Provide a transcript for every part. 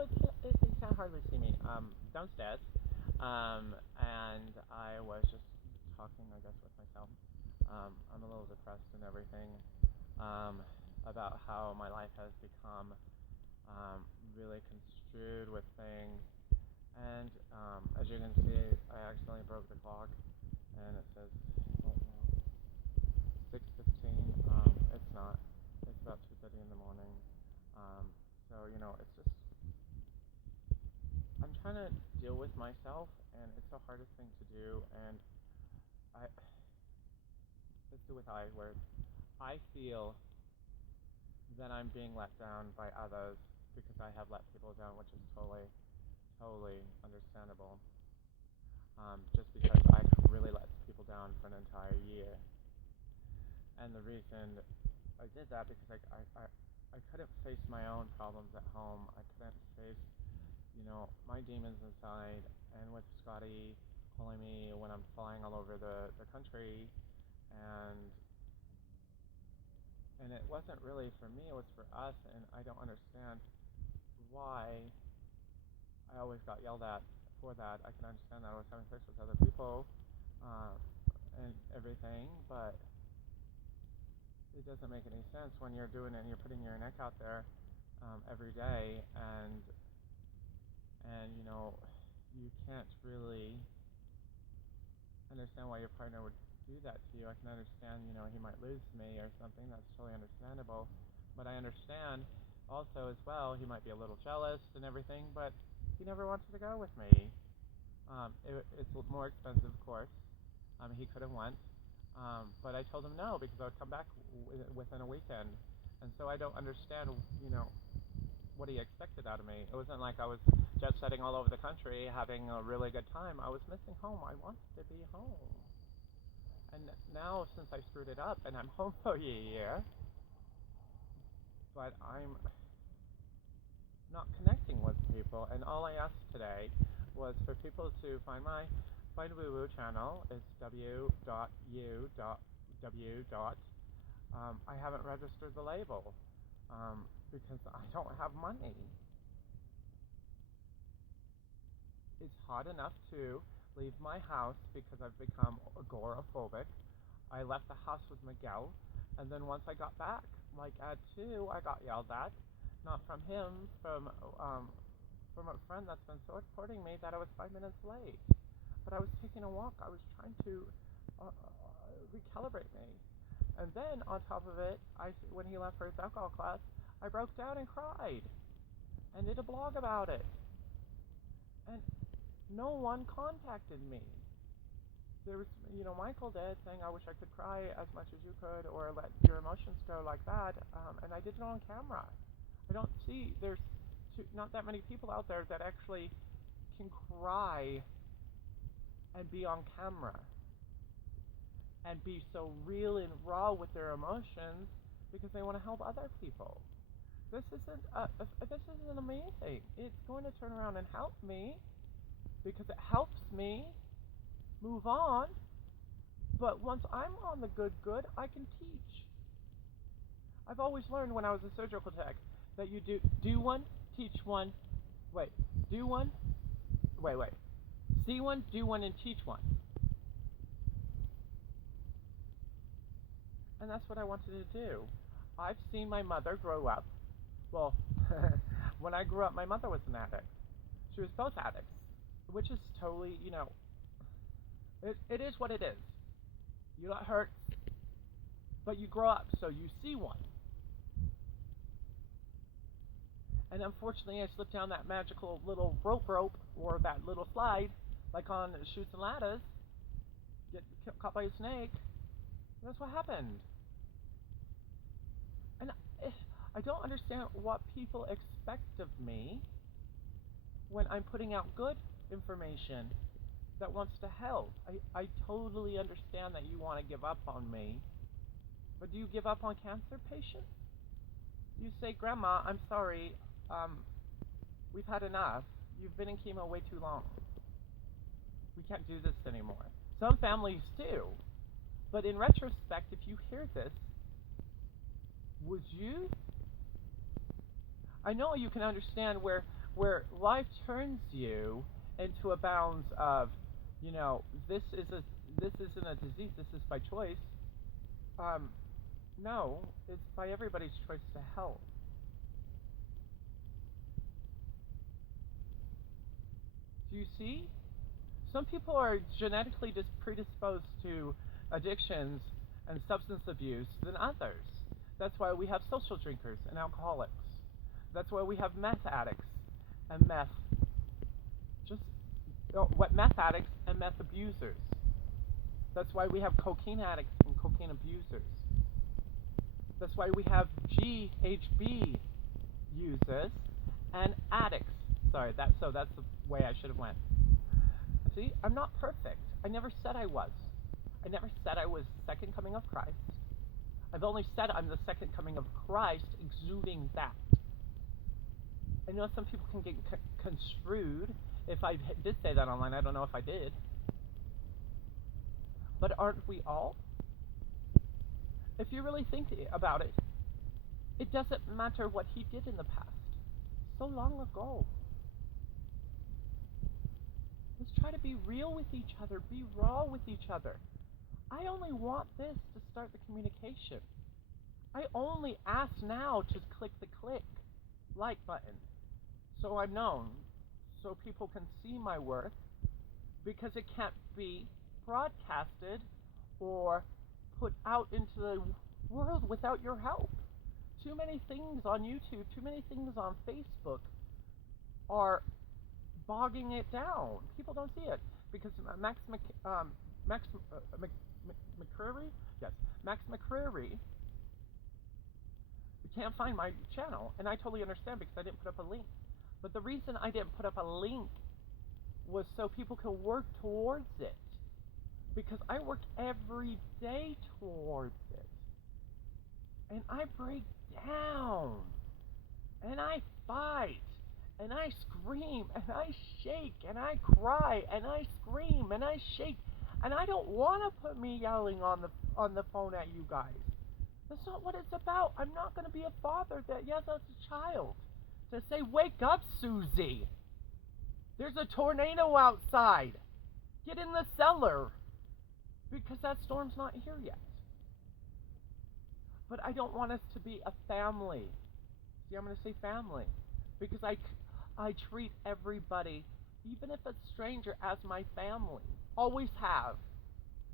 No, you can't hardly see me. Downstairs. And I was just talking, I guess, with myself. I'm a little depressed and everything. Um, about how my life has become really construed with things. And as you can see, I accidentally broke the clock, and it says right now 6:15. It's not. It's about 2:30 in the morning. Um, so it's just I'm trying to deal with myself, and it's the hardest thing to do. And I let's do with I words. I feel that I'm being let down by others because I have let people down, which is totally understandable. Just because I really let people down for an entire year, and the reason I did that because I couldn't face my own problems at home. I couldn't face my demons inside, and with Scotty calling me when I'm flying all over the country, and and it wasn't really for me, it was for us, and I don't understand why I always got yelled at for that. I can understand that I was having sex with other people, uh, and everything, but it doesn't make any sense when you're doing it and you're putting your neck out there every day, and you can't really understand why your partner would do that to you. I can understand, he might lose me or something. That's totally understandable. But I understand also as well, he might be a little jealous and everything, but he never wanted to go with me. It's more expensive, of course. He could have went, but I told him no because I would come back within a weekend, and so I don't understand, what he expected out of me. It wasn't like I was jet setting all over the country, having a really good time. I was missing home. I wanted to be home. And now, since I screwed it up and I'm home for a year, but I'm not connecting with people. And all I asked today was for people to find my Find Woo Woo channel. It's w.u.w. I haven't registered the label because I don't have money. It's hard enough to leave my house because I've become agoraphobic. I left the house with Miguel, and then once I got back, like at 2, I got yelled at. Not from him, from a friend that's been supporting me that I was 5 minutes late. But I was taking a walk. I was trying to recalibrate me. And then on top of it, when he left for his alcohol class, I broke down and cried and did a blog about it. And no one contacted me. There was, Michael did saying, I wish I could cry as much as you could or let your emotions go like that. And I did it on camera. I don't see, there's not that many people out there that actually can cry and be on camera and be so real and raw with their emotions because they want to help other people. This isn't amazing. It's going to turn around and help me because it helps me move on. But once I'm on the good, I can teach. I've always learned when I was a surgical tech that you do one, teach one, wait, do one, wait, see one, do one, and teach one. And that's what I wanted to do. I've seen my mother grow up. Well, when I grew up, my mother was an addict. She was both addicts, which is totally, it is what it is. You got hurt, but you grow up, so you see one. And unfortunately, I slipped down that magical little rope or that little slide, like on Chutes and Ladders, get caught by a snake. And that's what happened. And I don't understand what people expect of me when I'm putting out good information that wants to help. I totally understand that you want to give up on me, but do you give up on cancer patients? You say, Grandma, I'm sorry, we've had enough. You've been in chemo way too long. We can't do this anymore. Some families do, but in retrospect, if you hear this, would you? I know you can understand where where life turns you into a bounds of, you know, this isn't a disease, this is by choice. Um, no, it's by everybody's choice to help. Do you see? Some people are genetically predisposed to addictions and substance abuse than others. That's why we have social drinkers and alcoholics. That's why we have meth addicts and just what meth addicts and meth abusers. That's why we have cocaine addicts and cocaine abusers. That's why we have GHB users and addicts. Sorry, that's the way I should have went. See, I'm not perfect. I never said I was. I never said I was second coming of Christ. I've only said I'm the second coming of Christ, exuding that. I know some people can get construed. If I did say that online, I don't know if I did. But aren't we all? If you really think about it, it doesn't matter what he did in the past. So long ago. Let's try to be real with each other, be raw with each other. I only want this to start the communication. I only ask now to click the like button so I'm known, so people can see my work, because it can't be broadcasted or put out into the world without your help. Too many things on YouTube, too many things on Facebook are bogging it down. People don't see it because Max McCreary, yes, Max McCreary can't find my channel, and I totally understand because I didn't put up a link. But the reason I didn't put up a link was so people can work towards it, because I work every day towards it, and I break down, and I fight, and I scream, and I shake, and I cry, and I scream, and I shake, and I don't want to put me yelling on the phone at you guys. That's not what it's about. I'm not going to be a father that yells at a child to say, "Wake up, Susie. There's a tornado outside. Get in the cellar." Because that storm's not here yet. But I don't want us to be a family. See, I'm going to say family. Because I treat everybody, even if it's a stranger, as my family. Always have.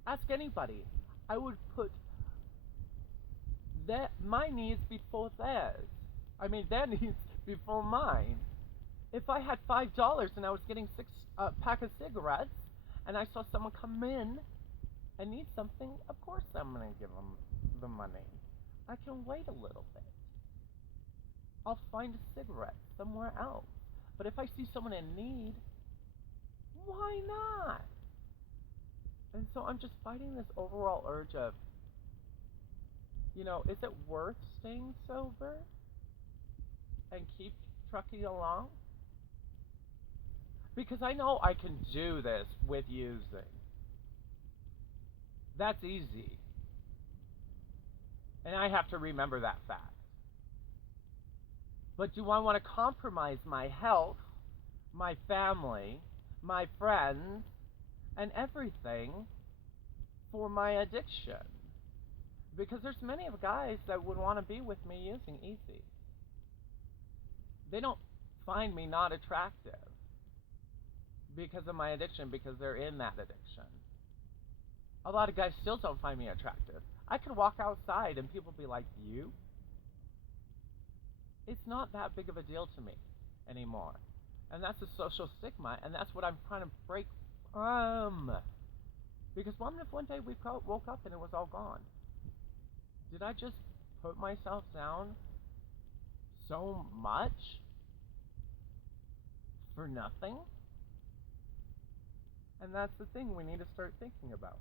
Ask anybody. I would put my needs before theirs. I mean, their needs before mine. If I had $5 and I was getting a pack of cigarettes, and I saw someone come in and need something, of course I'm going to give them the money. I can wait a little bit. I'll find a cigarette somewhere else. But if I see someone in need, why not? And so I'm just fighting this overall urge of, is it worth staying sober and keep trucking along? Because I know I can do this with using. That's easy. And I have to remember that fact. But do I want to compromise my health, my family, my friends, and everything for my addiction? Because there's many of guys that would want to be with me using easy. They don't find me not attractive because of my addiction, because they're in that addiction. A lot of guys still don't find me attractive. I could walk outside and people be like, "You?" It's not that big of a deal to me anymore. And that's a social stigma, and that's what I'm trying to break from. Because what if one day we woke up and it was all gone? Did I just put myself down so much for nothing? And that's the thing we need to start thinking about.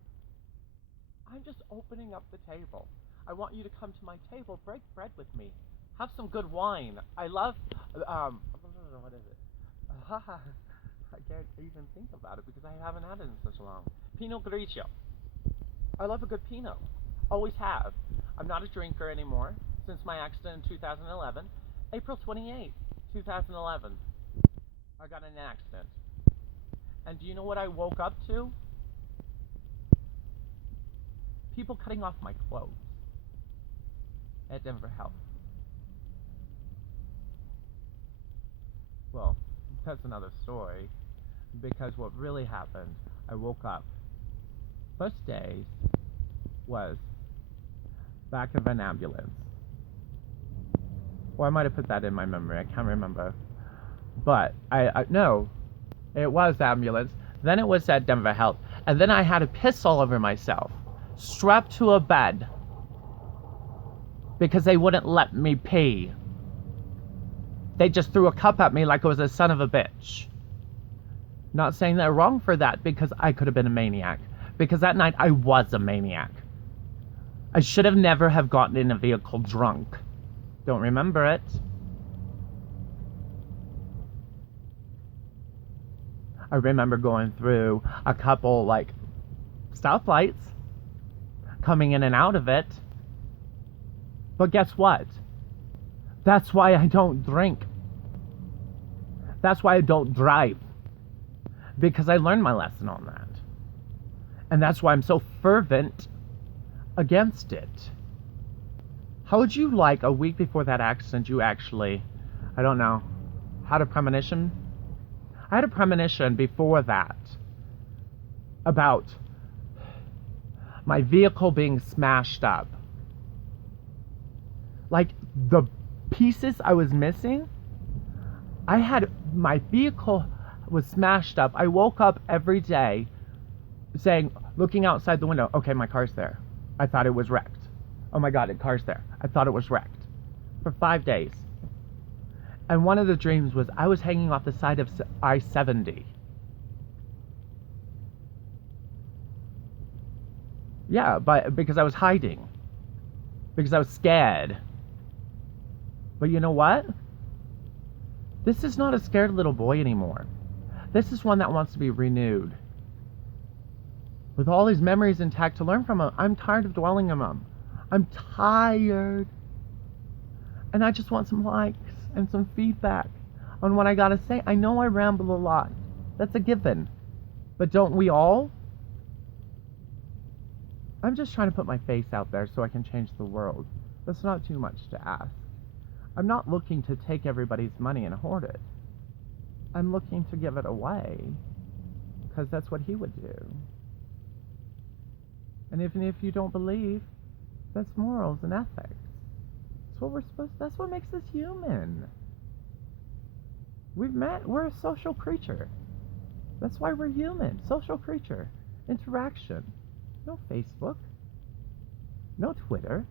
I'm just opening up the table. I want you to come to my table, break bread with me, have some good wine. I love, what is it? I can't even think about it because I haven't had it in such long. Pinot Grigio. I love a good Pinot. Always have. I'm not a drinker anymore since my accident in 2011. April 28th, 2011. I got in an accident. And do you know what I woke up to? People cutting off my clothes at Denver Health. Well, that's another story. Because what really happened, I woke up. First days was back of an ambulance. Or I might have put that in my memory. I can't remember. But no, it was ambulance. Then it was at Denver Health. And then I had to piss all over myself, strapped to a bed, because they wouldn't let me pee. They just threw a cup at me like I was a son of a bitch. Not saying they're wrong for that, because I could have been a maniac. Because that night I was a maniac. I should have never have gotten in a vehicle drunk. Don't remember it. I remember going through a couple, stoplights, coming in and out of it. But guess what? That's why I don't drink. That's why I don't drive. Because I learned my lesson on that. And that's why I'm so fervent against it. How would you like a week before that accident you actually, I don't know, had a premonition? I had a premonition before that about my vehicle being smashed up. Like the pieces I was missing, my vehicle was smashed up. I woke up every day saying, looking outside the window, okay, my car's there. I thought it was wrecked. Oh my God, the car's there. I thought it was wrecked. For 5 days. And one of the dreams was I was hanging off the side of I-70. Yeah, because I was hiding. Because I was scared. But you know what? This is not a scared little boy anymore. This is one that wants to be renewed. With all these memories intact to learn from them. I'm tired of dwelling on them. I'm tired. And I just want some likes and some feedback on what I gotta say. I know I ramble a lot. That's a given. But don't we all? I'm just trying to put my face out there so I can change the world. That's not too much to ask. I'm not looking to take everybody's money and hoard it. I'm looking to give it away. Because that's what he would do. And even if you don't believe, that's morals and ethics. That's what makes us human. We're a social creature. That's why we're human. Social creature. Interaction. No Facebook. No Twitter.